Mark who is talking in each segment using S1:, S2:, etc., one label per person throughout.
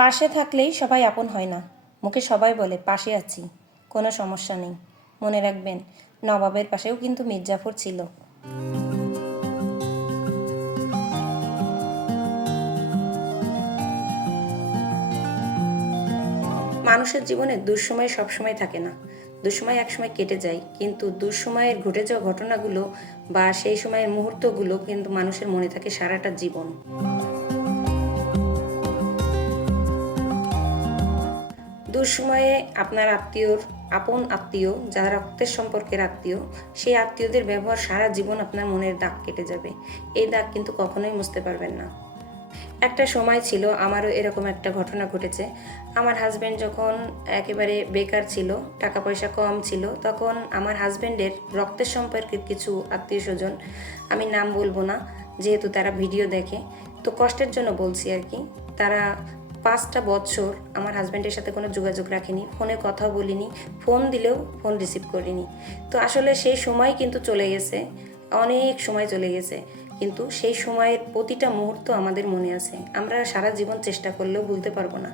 S1: পাশে থাকলেই সবাই আপন হয় না। মুখে সবাই বলে, পাশে আছি, কোনো সমস্যা নেই। মনে রাখবেন, নবাবের পাশেও কিন্তু মির্জাফর ছিল। মানুষের জীবনে দুঃসময় সবসময় থাকে না। দুঃসময় একসময় কেটে যায়, কিন্তু দুঃসময়ের ঘটে যাওয়া ঘটনাগুলো বা সেই সময়ের মুহূর্তগুলো কিন্তু মানুষের মনে থাকে সারাটা জীবন। দুঃসময়ে আপনার আত্মীয়র, আপন আত্মীয়, যারা রক্তের সম্পর্কের আত্মীয়, সেই আত্মীয়দের ব্যবহার সারা জীবন আপনার মনের দাগ কেটে যাবে। এই দাগ কিন্তু কখনোই মুছতে পারবেন না। একটা সময় ছিল, আমারও এরকম একটা ঘটনা ঘটেছে। আমার হাজব্যান্ড যখন একেবারে বেকার ছিল, টাকা পয়সা কম ছিল, তখন আমার হাজব্যান্ডের রক্তের সম্পর্কের কিছু আত্মীয় স্বজন, আমি নাম বলব না, যেহেতু তারা ভিডিও দেখে, তো কষ্টের জন্য বলছি আর কি, তারা পাঁচটা বছর আমার হাজব্যান্ডের সাথে কোনো যোগাযোগ রাখিনি ফোনে কথা বলিনি ফোন দিলেও ফোন রিসিভ করিনি। তো আসলে সেই সময় কিন্তু চলে গেছে, অনেক সময় চলে গেছে, কিন্তু সেই সময়ের প্রতিটা মুহূর্ত আমাদের মনে আছে। আমরা সারা জীবন চেষ্টা করলেও ভুলতে পারব না।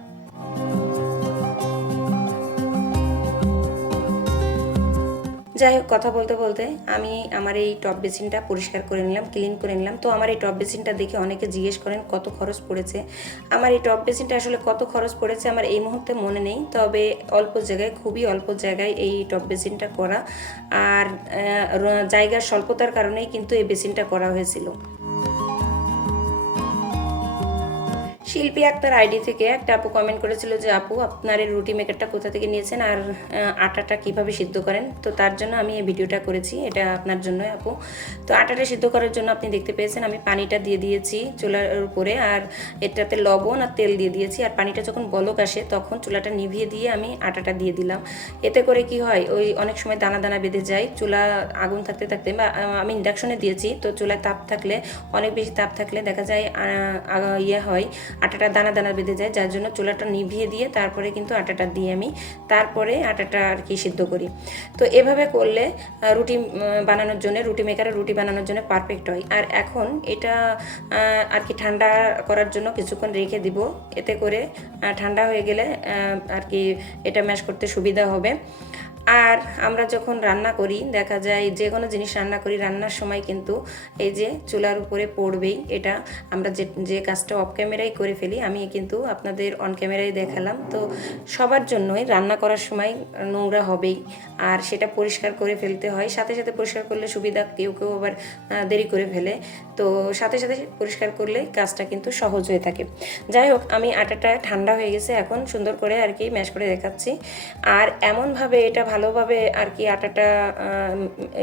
S1: যাই হোক, কথা বলতে বলতে আমি আমার এই টপ বেসিনটা পরিষ্কার করে নিলাম ক্লিন করে নিলাম। তো আমার এই টপ বেসিনটা দেখে অনেকে জিজ্ঞেস করেন, কত খরচ পড়েছে? আমার এই টপ বেসিনটা আসলে কত খরচ পড়েছে আমার এই মুহূর্তে মনে নেই, তবে অল্প জায়গায়, খুবই অল্প জায়গায় এই টপ বেসিনটা করা। আর জায়গার স্বল্পতার কারণেই কিন্তু এই বেসিনটা করা হয়েছিল। শিল্পী আক্তার আইডি থেকে একটা আপু কমেন্ট করেছিল যে, আপু, আপনার এই রুটি মেকারটা কোথা থেকে নিয়েছেন আর আটাটা কীভাবে সিদ্ধ করেন? তো তার জন্য আমি এই ভিডিওটা করেছি, এটা আপনার জন্য আপু। তো আটাটা সিদ্ধ করার জন্য আপনি দেখতে পেয়েছেন, আমি পানিটা দিয়ে দিয়েছি চুলার উপরে আর এটাতে লবণ আর তেল দিয়ে দিয়েছি। আর পানিটা যখন বলক আসে, তখন চুলাটা নিভিয়ে দিয়ে আমি আটাটা দিয়ে দিলাম। এতে করে কি হয়, ওই অনেক সময় দানা দানা বেঁধে যায়, চুলা আগুন থাকতে থাকতে বা আমি ইন্ডাকশনে দিয়েছি, তো চুলায় তাপ থাকলে, অনেক বেশি তাপ থাকলে দেখা যায় ইয়ে হয়। আটাটা দানা দানা বেঁধে যায়, যার জন্য চুলাটা নিভিয়ে দিয়ে তারপরে কিন্তু আটাটা দিয়ে আমি তারপরে আটাটা আর কি সিদ্ধ করি। তো এভাবে করলে রুটি বানানোর জন্য, রুটি মেকারে রুটি বানানোর জন্য পারফেক্ট হয়। আর এখন এটা আর কি ঠান্ডা করার জন্য কিছুক্ষণ রেখে দিব। এতে করে ঠান্ডা হয়ে গেলে আর কি এটা ম্যাশ করতে সুবিধা হবে। আর আমরা যখন রান্না করি, দেখা যায় যে কোনো জিনিস রান্না করি, রান্নার সময় কিন্তু এই যে চুলার উপরে পড়বেই। এটা আমরা যে যে কাজটা অফ ক্যামেরায় করে ফেলি, আমি কিন্তু আপনাদের অন ক্যামেরায় দেখালাম। তো সবার জন্যই রান্না করার সময় নোংরা হবেই। আর সেটা পরিষ্কার করে ফেলতে হয়। সাথে সাথে পরিষ্কার করলে সুবিধা, কেউ কেউ আবার দেরি করে ফেলে। তো সাথে সাথে পরিষ্কার করলে কাজটা কিন্তু সহজ হয়ে থাকে। যাই হোক, আমি আটাটা ঠান্ডা হয়ে গেছে এখন, সুন্দর করে আর কি ম্যাশ করে দেখাচ্ছি। আর এমনভাবে এটা ভালোভাবে আর কি আটাটা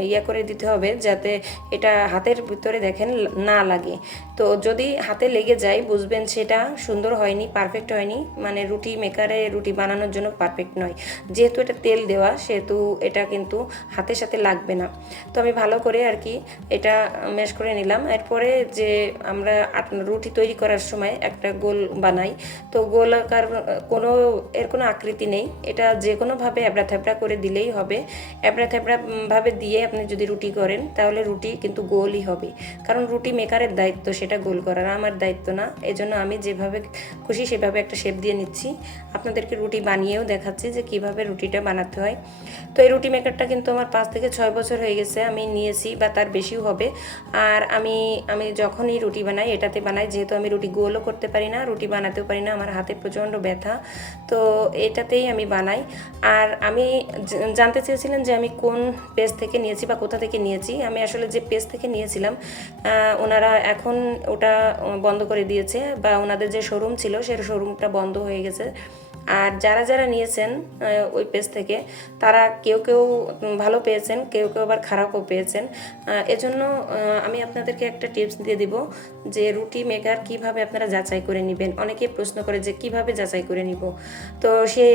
S1: ইয়ে করে দিতে হবে যাতে এটা হাতের ভিতরে দেখেন না লাগে। তো যদি হাতে লেগে যায়, বুঝবেন সেটা সুন্দর হয়নি পারফেক্ট হয়নি। মানে রুটি মেকারে রুটি বানানোর জন্য পারফেক্ট নয়। যেহেতু এটা তেল দেওয়া, সেহেতু এটা কিন্তু হাতের সাথে লাগবে না। তো আমি ভালো করে আর কি এটা ম্যাশ করে নিলাম। এরপরে যে আমরা রুটি তৈরি করার সময় একটা গোল বানাই। তো গোল আকার, কোনো, এর কোনো আকৃতি নেই। এটা যে কোনোভাবে এবড়া থেবড়া করে দিলেই হবে। এবড়া থেবড়া ভাবে দিয়ে আপনি যদি রুটি করেন, তাহলে রুটি কিন্তু গোলই হবে। কারণ রুটি মেকারের দায়িত্ব, সেটা গোল করার আমার দায়িত্ব না। এজন্য আমি যেভাবে খুশি, সেভাবে একটা শেপ দিয়ে নিচ্ছি। আপনাদেরকে রুটি বানিয়েও দেখাচ্ছি যে কীভাবে রুটিটা বানাতে হয়। তো এই রুটি মেকারটা কিন্তু আমার পাঁচ থেকে ছয় বছর হয়ে গেছে। আমি নিয়েছি বা তার বেশিও হবে। আর আমি আমি যখনই রুটি বানাই, এটাতে বানাই। যেহেতু আমি রুটি গোলও করতে পারি না, রুটি বানাতেও পারি না, আমার হাতে প্রচণ্ড ব্যথা। তো এটাতেই আমি বানাই। আর আমি জানতে চেয়েছিলেন যে আমি কোন পেজ থেকে নিয়েছি বা কোথা থেকে নিয়েছি। আমি আসলে যে পেজ থেকে নিয়েছিলাম ওনারা এখন ওটা বন্ধ করে দিয়েছে বা ওনাদের যে শোরুম ছিল সে শোরুমটা বন্ধ হয়ে গেছে। আর যারা যারা নিয়েছেন ওই পেজ থেকে, তারা কেউ কেউ ভালো পেয়েছেন, কেউ কেউ আবার খারাপও পেয়েছেন। এজন্য আমি আপনাদেরকে একটা টিপস দিয়ে দিব যে রুটি মেকার কীভাবে আপনারা যাচাই করে নেবেন। অনেকে প্রশ্ন করে যে কীভাবে যাচাই করে নিব। তো সে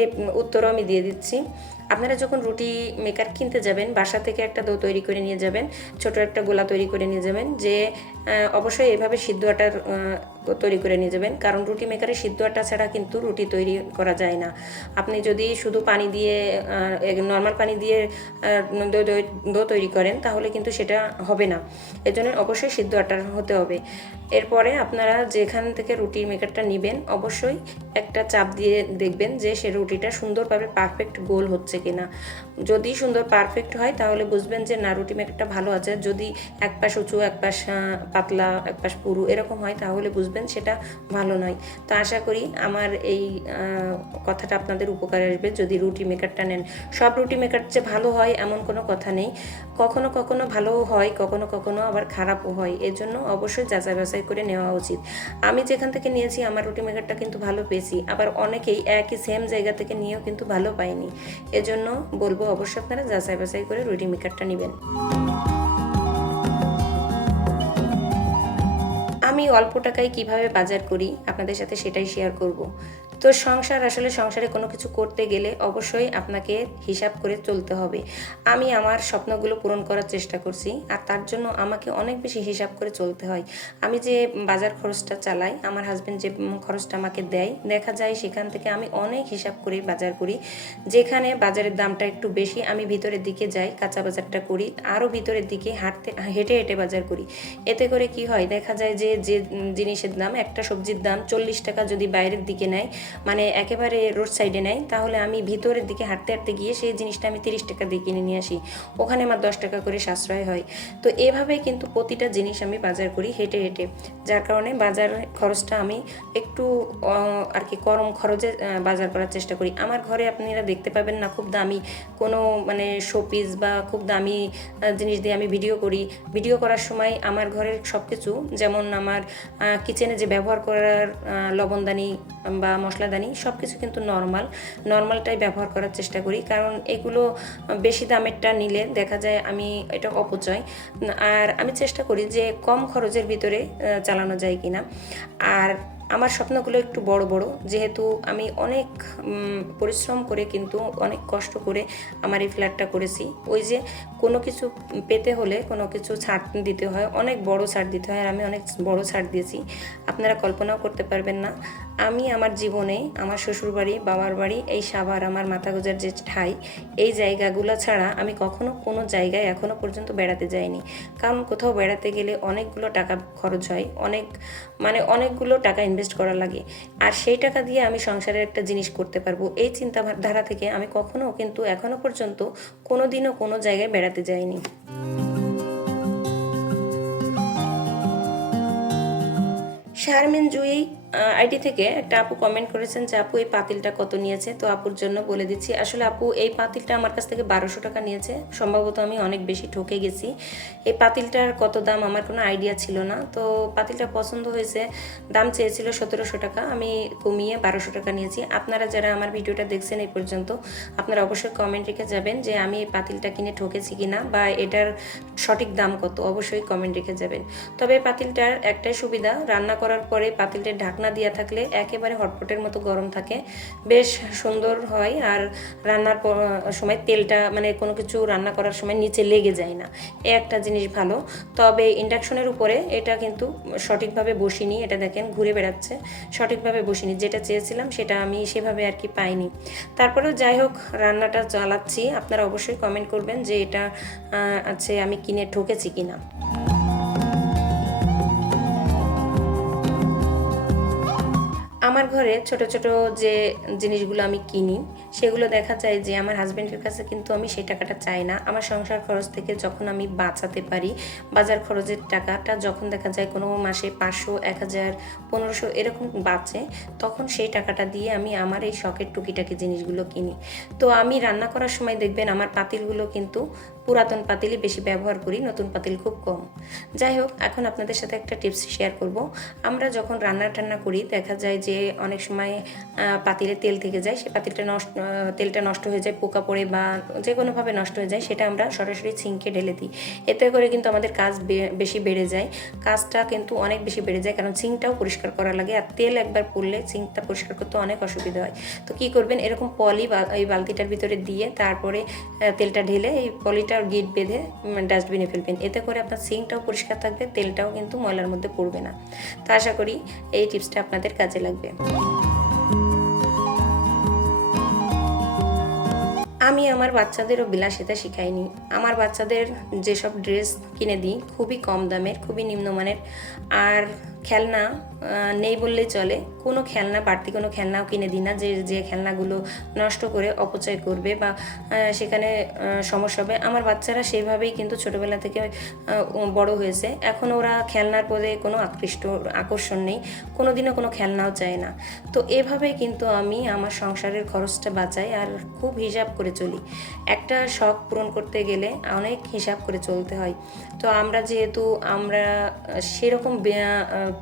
S1: উত্তরও আমি দিয়ে দিচ্ছি। আপনারা যখন রুটি মেকার কিনতে যাবেন, বাসা থেকে একটা ডো তৈরি করে নিয়ে যাবেন, ছোট একটা গোলা তৈরি করে নিয়ে যাবেন, যে অবশ্যই এভাবে সিদ্ধ আটার তৈরি করে নিয়ে যাবেন। কারণ রুটি মেকারে সিদ্ধ আটা ছাড়া কিন্তু রুটি তৈরি করা যায় না। আপনি যদি শুধু পানি দিয়ে নর্মাল পানি দিয়ে দই- তৈরি করেন, তাহলে কিন্তু সেটা হবে না। এজন্য অবশ্যই সিদ্ধ আটার হতে হবে। এরপরে আপনারা যেখান থেকে রুটির মেকারটা নেবেন, অবশ্যই একটা চাপ দিয়ে দেখবেন যে সে রুটিটা সুন্দরভাবে পারফেক্ট গোল হচ্ছে কিনা। যদি সুন্দর পারফেক্ট হয়, তাহলে বুঝবেন যে না রুটি মেকারটা ভালো আছে। যদি এক পাশ উঁচু, এক পাশ পাতলা, এক পাশ পুরু এরকম হয়, তাহলে বুঝবেন সেটা ভালো নয়। তো আশা করি আমার এই কথাটা আপনাদের উপকারে আসবে। যদি রুটি মেকারটা নেন, সব রুটি মেকার যে ভালো হয়, এমন কোনো কথা নেই। কখনো কখনো ভালোও হয়, কখনো কখনো আবার খারাপও হয়। এর জন্য অবশ্যই যাচাই বাছাই করে নেওয়া উচিত। আমি যেখান থেকে নিয়েছি, আমার রুটি মেকারটা কিন্তু ভালো পেয়েছি। আবার অনেকেই একই সেম জায়গা থেকে নিয়েও কিন্তু ভালো পায়নি। এজন্য বলব অবশ্যই আপনারা যাচাই বাছাই করে রুটি মেকারটা নেবেন। আমি অল্প টাকায় কীভাবে বাজার করি, আপনাদের সাথে সেটাই শেয়ার করব। তো সংসার আসলে সংসারে কোনো কিছু করতে গেলে অবশ্যই আপনাকে হিসাব করে চলতে হবে। আমি আমার স্বপ্নগুলো পূরণ করার চেষ্টা করছি আর তার জন্য আমাকে অনেক বেশি হিসাব করে চলতে হয়। আমি যে বাজার খরচটা চালাই, আমার হাজব্যান্ড যে খরচটা আমাকে দেয়, দেখা যায় সেখান থেকে আমি অনেক হিসাব করে বাজার করি। যেখানে বাজারের দামটা একটু বেশি, আমি ভিতরের দিকে যাই, কাঁচা বাজারটা করি, আরও ভিতরের দিকে হাঁটতে, হেঁটে হেঁটে বাজার করি। এতে করে কি হয়, দেখা যায় যে যে জিনিসের দাম, একটা সবজির দাম চল্লিশ টাকা যদি বাইরের দিকে নেয় মানে একেবারে রোড সাইডে নেয়, তাহলে আমি ভিতরের দিকে হাঁটতে হাঁটতে গিয়ে সেই জিনিসটা আমি তিরিশ টাকা দিয়ে কিনে নিয়ে আসি। ওখানে আমার দশ টাকা করে সাশ্রয় হয়। তো এভাবে কিন্তু প্রতিটা জিনিস আমি বাজার করি হেঁটে হেঁটে, যার কারণে বাজার খরচটা আমি একটু আর কি কম খরচে বাজার করার চেষ্টা করি। আমার ঘরে আপনারা দেখতে পাবেন না, খুব দামি কোনো মানে শোপিস বা খুব দামি জিনিস দিয়ে আমি ভিডিও করি। ভিডিও করার সময় আমার ঘরের সব কিছু যেমন আমার কিচেনে যে ব্যবহার করার লবণদানি বা মশলাদানি সব কিছু কিন্তু নর্মাল। নর্মালটাই ব্যবহার করার চেষ্টা করি, কারণ এগুলো বেশি দামেরটা নিলে দেখা যায় আমি এটা অপচয়। আর আমি চেষ্টা করি যে কম খরচের ভিতরে চালানো যায় কিনা। আর আমার স্বপ্নগুলো একটু বড় বড়, যেহেতু আমি অনেক পরিশ্রম করে কিন্তু অনেক কষ্ট করে আমার এই ফ্ল্যাটটা করেছি। ওই যে কোনো কিছু পেতে হলে কোনো কিছু ছাড় দিতে হয়, অনেক বড় ছাড় দিতে হয়, আর আমি অনেক বড় ছাড় দিয়েছি। আপনারা কল্পনাও করতে পারবেন না। আমি আমার জীবনে, আমার শ্বশুরবাড়ি, বাবার বাড়ি, এই সাভার, আমার মাথা গোজার যে ঠাই, এই জায়গাগুলো ছাড়া আমি কখনো কোনো জায়গায় এখনও পর্যন্ত বেড়াতে যাইনি। কারণ কোথাও বেড়াতে গেলে অনেকগুলো টাকা খরচ হয়, অনেক মানে অনেকগুলো টাকা ইনভেস্ট করা লাগে। আর সেই টাকা দিয়ে আমি সংসারের একটা জিনিস করতে পারব, এই চিন্তাধারা থেকে আমি কখনো কিন্তু এখনও পর্যন্ত কোনো দিনও কোনো জায়গায় বেড়াতে যাইনি। শারমিন জুই আইডি থেকে একটা আপু কমেন্ট করেছেন যে, আপু, এই পাতিলটা কত নিয়েছে? তো আপুর জন্য বলে দিচ্ছি, আসলে আপু, এই পাতিলটা আমার কাছ থেকে বারোশো টাকা নিয়েছে। সম্ভবত আমি অনেক বেশি ঠকে গেছি। এই পাতিলটার কত দাম আমার কোনো আইডিয়া ছিল না। তো পাতিলটা পছন্দ হয়েছে, দাম চেয়েছিল সতেরোশো টাকা। আমি কমিয়ে বারোশো টাকা নিয়েছি। আপনারা যারা আমার ভিডিওটা দেখছেন এই পর্যন্ত, আপনারা অবশ্যই কমেন্ট রেখে যাবেন যে, আমি এই পাতিলটা কিনে ঠকেছি কি না বা এটার সঠিক দাম কত। অবশ্যই কমেন্ট রেখে যাবেন। তবে পাতিলটার একটাই সুবিধা, রান্না করার পরে পাতিলটার ঢাকনা দেওয়া থাকলে একেবারে হটপটের মতো গরম থাকে। বেশ সুন্দর হয় আর রান্নার সময় তেলটা মানে কোনো কিছু রান্না করার সময় নিচে লেগে যায় না। এ একটা জিনিস ভালো। তবে ইন্ডাকশনের উপরে এটা কিন্তু সঠিকভাবে বসিনি। এটা দেখেন ঘুরে বেড়াচ্ছে। সঠিকভাবে বসিনি। যেটা চেয়েছিলাম সেটা আমি সেভাবে আর কি পাইনি। তারপরেও যাই হোক, রান্নাটা চালাচ্ছি। আপনারা অবশ্যই কমেন্ট করবেন যে এটা আছে আমি কিনে ঠকেছি কিনা। ঘরে ছোট ছোট যে জিনিসগুলো আমি কিনি সেগুলো দেখা যায় যে আমার হাজব্যান্ডের কাছে কিন্তু আমি সেই টাকাটা চাই না। আমার সংসার খরচ থেকে যখন আমি বাঁচাতে পারি, বাজার খরচের টাকাটা যখন দেখা যায় কোনো মাসে পাঁচশো, এক হাজার, পনেরোশো এরকম বাঁচে, তখন সেই টাকাটা দিয়ে আমি আমার এই শখের টুকিটাকি জিনিসগুলো কিনি। তো আমি রান্না করার সময় দেখবেন আমার পাতিলগুলো কিন্তু পুরাতন পাতিলই বেশি ব্যবহার করি, নতুন পাতিল খুব কম। যাই হোক, এখন আপনাদের সাথে একটা টিপস শেয়ার করব। আমরা যখন রান্না টান্না করি, দেখা যায় যে অনেক সময় পাতিলে তেল থেকে যায়, সে পাতিলটা নষ্ট তেলটা নষ্ট হয়ে যায়, পোকা পড়ে বা যে কোনোভাবে নষ্ট হয়ে যায়, সেটা আমরা সরাসরি ছিঙ্কে ঢেলে দিই। এতে করে কিন্তু আমাদের কাজ বেশি বেড়ে যায়। কাজটা কিন্তু অনেক বেশি বেড়ে যায়, কারণ ছিঙ্কটাও পরিষ্কার করা লাগে। আর তেল একবার পড়লে ছিঙ্কটা পরিষ্কার করতে অনেক অসুবিধা হয়। তো কি করবেন? এরকম পলি এই বালতিটার ভিতরে দিয়ে তারপরে তেলটা ঢেলে এই পলিটার গিট বেঁধে ডাস্টবিনে ফেলবেন। এতে করে আপনার সিঙ্কটাও পরিষ্কার থাকবে, তেলটাও কিন্তু ময়লার মধ্যে পড়বে না। তো আশা করি এই টিপসটা আপনাদের কাজে লাগবে। আমি আমার বাচ্চাদেরও বিলাসিতা শিখাইনি। আমার বাচ্চাদের যেসব ড্রেস কিনে দিই, খুবই কম দামের, খুবই নিম্নমানের। আর খেলনা নেই বললেই চলে। কোনো খেলনা, বাড়তি কোনো খেলনাও কিনে দিই না। যে যে খেলনাগুলো নষ্ট করে অপচয় করবে বা সেখানে সমস্যা হবে। আমার বাচ্চারা সেইভাবেই কিন্তু ছোটোবেলা থেকে বড় হয়েছে। এখন ওরা খেলনার পদে কোনো আকৃষ্ট, আকর্ষণ নেই। কোনো দিনও কোনো খেলনাও চায় না। তো এভাবেই কিন্তু আমি আমার সংসারের খরচটা বাঁচাই আর খুব হিসাব করে চলি। একটা শখ পূরণ করতে গেলে অনেক হিসাব করে চলতে হয়। তো আমরা যেহেতু আমরা সেরকম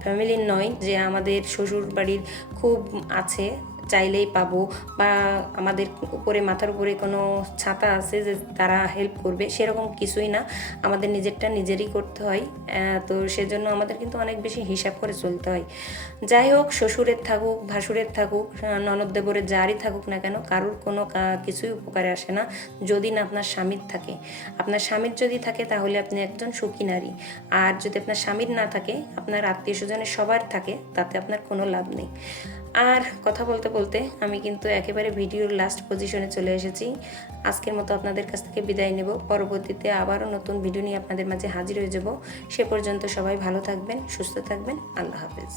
S1: ফ্যামিলির নয় যে আমাদের শ্বশুর বাড়ির খুব আছে। চাইলেই পাবো বা আমাদের উপরে, মাথার উপরে কোনো ছাতা আছে যে তারা হেল্প করবে, সেরকম কিছুই না। আমাদের নিজেরটা নিজেরই করতে হয়। তো সেজন্য আমাদের কিন্তু অনেক বেশি হিসাব করে চলতে হয়। যাই হোক, শ্বশুরের থাকুক, ভাসুরের থাকুক ননদ দেবরের যারই থাকুক না কেন, কারোর কোনো কিছুই উপকারে আসে না। যদি না আপনার স্বামীর থাকে। আপনার স্বামীর যদি থাকে, তাহলে আপনি একজন সুখী নারী। আর যদি আপনার স্বামীর না থাকে, আপনার আত্মীয় স্বজনের সবার থাকে, তাতে আপনার কোনো লাভ নেই। আর কথা বলতে বলতে আমি কিন্তু একেবারে ভিডিওর লাস্ট পজিশনে চলে এসেছি। আজকের মতো আপনাদের কাছ থেকে বিদায় নেব। পরবর্তীতে আবারও নতুন ভিডিও নিয়ে আপনাদের মাঝে হাজির হয়ে যাব। সে পর্যন্ত সবাই ভালো থাকবেন, সুস্থ থাকবেন। আল্লাহ হাফেজ।